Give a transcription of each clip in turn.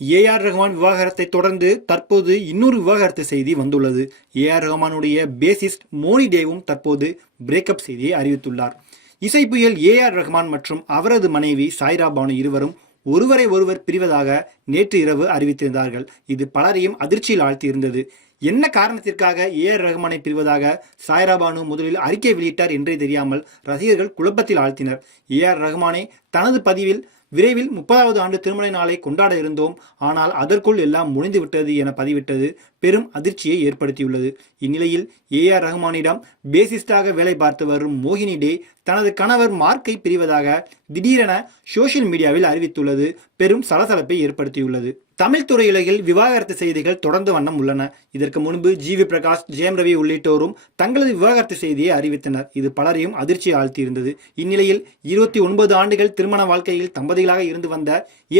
A.R.. Rahman விவாகரத்தை தொடர்ந்து தற்போது இன்னொரு விவாகரத்து செய்தி வந்துள்ளது. ஏ.ஆர். ரஹ்மானுடைய பேசிஸ்ட் மோனி டேவும் தற்போது பிரேக்கப் செய்தியை அறிவித்துள்ளார். இசைப்புயல் ஏ.ஆர். ரஹ்மான் மற்றும் அவரது மனைவி சாய்ரா பானு இருவரும் ஒருவரை ஒருவர் பிரிவதாக நேற்று இரவு அறிவித்திருந்தார்கள். இது பலரையும் அதிர்ச்சியில் ஆழ்த்தியிருந்தது. என்ன காரணத்திற்காக ஏ.ஆர். ரஹ்மானை பிரிவதாக சாய்ரா பானு முதலில் அறிக்கை வெளியிட்டார் என்றே தெரியாமல் ரசிகர்கள் குழப்பத்தில் ஆழ்த்தினர். ஏ.ஆர். ரஹ்மானே தனது பதிவில் விரைவில் 30வது ஆண்டு திருமண நாளை கொண்டாட இருந்தோம், ஆனால் அதற்குள் எல்லாம் முடிந்துவிட்டது என பதிவிட்டது பெரும் அதிர்ச்சியை ஏற்படுத்தியுள்ளது. இந்நிலையில் ஏ.ஆர். ரஹ்மானிடம் பேசிஸ்டாக வேலை பார்த்து வரும் மோகினி டே தனது கணவர் மார்க்கை பிரிவதாக திடீரென சோசியல் மீடியாவில் அறிவித்துள்ளது பெரும் சலசலப்பை ஏற்படுத்தியுள்ளது. தமிழ் திரையுலகில் விவாகரத்து செய்திகள் தொடர்ந்து வண்ணம் உள்ளன. இதற்கு முன்பு ஜி.வி. பிரகாஷ், ஜெயம் ரவி உள்ளிட்டோரும் தங்களது விவாகரத்து செய்தியை அறிவித்தனர். இது பலரையும் அதிர்ச்சி ஆழ்த்தியிருந்தது. இந்நிலையில் 29 ஆண்டுகள் திருமண வாழ்க்கையில் தம்பதிகளாக இருந்து வந்த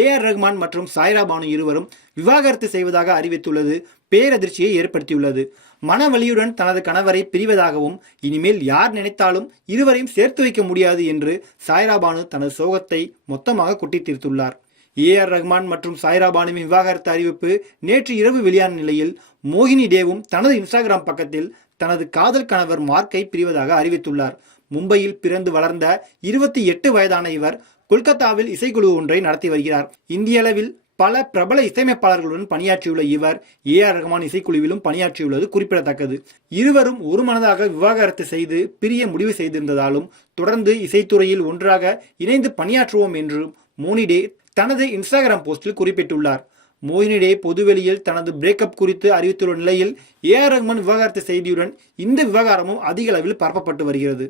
ஏ.ஆர். ரஹ்மான் மற்றும் சாய்ரா பானு இருவரும் விவாகரத்து செய்வதாக அறிவித்துள்ளது பேரதிர்ச்சியை ஏற்படுத்தியுள்ளது. மனவலியுடன் தனது கணவரை பிரிவதாகவும் இனிமேல் யார் நினைத்தாலும் இருவரையும் சேர்த்து வைக்க முடியாது என்று சாய்ரா பானு தனது சோகத்தை மொத்தமாக கொட்டி தீர்த்துள்ளார். ஏ.ஆர். ரஹ்மான் மற்றும் சாய்ரா பானுவின் விவாகரத்து அறிவிப்பு நேற்று இரவு வெளியான நிலையில் மோகினி டேவும் தனது இன்ஸ்டாகிராம் பக்கத்தில் தனது காதல் கணவர் மார்க்கை பிரிவதாக அறிவித்துள்ளார். மும்பையில் பிறந்து வளர்ந்த 28 வயதான இவர் கொல்கத்தாவில் இசைக்குழு ஒன்றை நடத்தி வருகிறார். இந்திய அளவில் பல பிரபல இசையமைப்பாளர்களுடன் பணியாற்றியுள்ள இவர் ஏ.ஆர். ரஹ்மான் இசைக்குழுவிலும் பணியாற்றியுள்ளது குறிப்பிடத்தக்கது. இருவரும் ஒரு மனதாக விவாகரத்து செய்து பிரிய முடிவு செய்திருந்ததாலும் தொடர்ந்து இசைத்துறையில் ஒன்றாக இணைந்து பணியாற்றுவோம் என்றும் மோனி டே தனது இன்ஸ்டாகிராம் போஸ்டில் குறிப்பிட்டுள்ளார். மோகினி டே பொதுவெளியில் தனது பிரேக்கப் குறித்து அறிவித்துள்ள நிலையில் ஏ.ஆர். ரஹ்மான் விவாகரத்து செய்தியுடன் இந்த விவகாரமும் அதிக அளவில் பரப்பப்பட்டு வருகிறது.